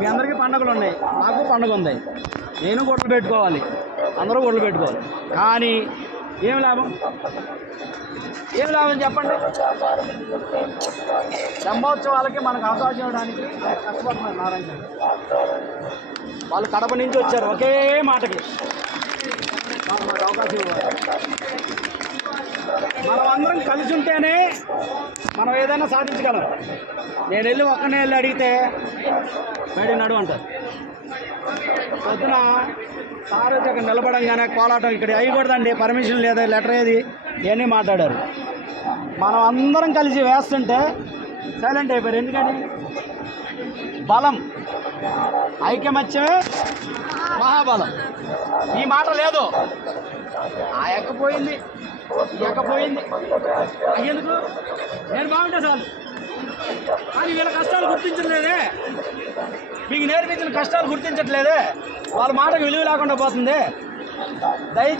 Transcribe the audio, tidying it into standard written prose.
మీ అందరికీ పండుగలు ఉన్నాయి, నాకు పండుగ ఉంది, నేను గొడవలు పెట్టుకోవాలి, అందరూ గొడవలు పెట్టుకోవాలి. కానీ ఏం లాభం? ఏం లాభం చెప్పండి? బ్రహ్మోత్సవాలకి మనకు అవకాశం ఇవ్వడానికి కష్టపడుతున్నారు నారాయణ. వాళ్ళు కడప నుంచి వచ్చారు ఒకే మాటకి మనకు అవకాశం ఇవ్వాలి. మనం అందరం కలిసి ఉంటేనే మనం ఏదైనా సాధించగలం. నేను వెళ్ళి ఒక్కనే వెళ్ళి అడిగితే బయట నడు అంటారు. పొద్దున సార్ వచ్చి అక్కడ నిలబడంగానే కోలాటం ఇక్కడ అయ్యకూడదండి, పర్మిషన్ లేదా, లెటర్ ఏది, ఇవన్నీ మాట్లాడారు. మనం అందరం కలిసి వేస్తుంటే సైలెంట్ అయిపోయారు. ఎందుకని? బలం, ఐకమత్యమే మహాబలం. ఈ మాట లేదు. ఆ ఎక్కపోయింది, ఎక్కపోయింది ఎందుకు? నేను బాగుంటే చాలు. కానీ వీళ్ళ కష్టాలు గుర్తించట్లేదే, మీకు నేర్పించిన కష్టాలు గుర్తించట్లేదే, వాళ్ళ మాటకు విలువ లేకుండా పోతుంది. దయచేసి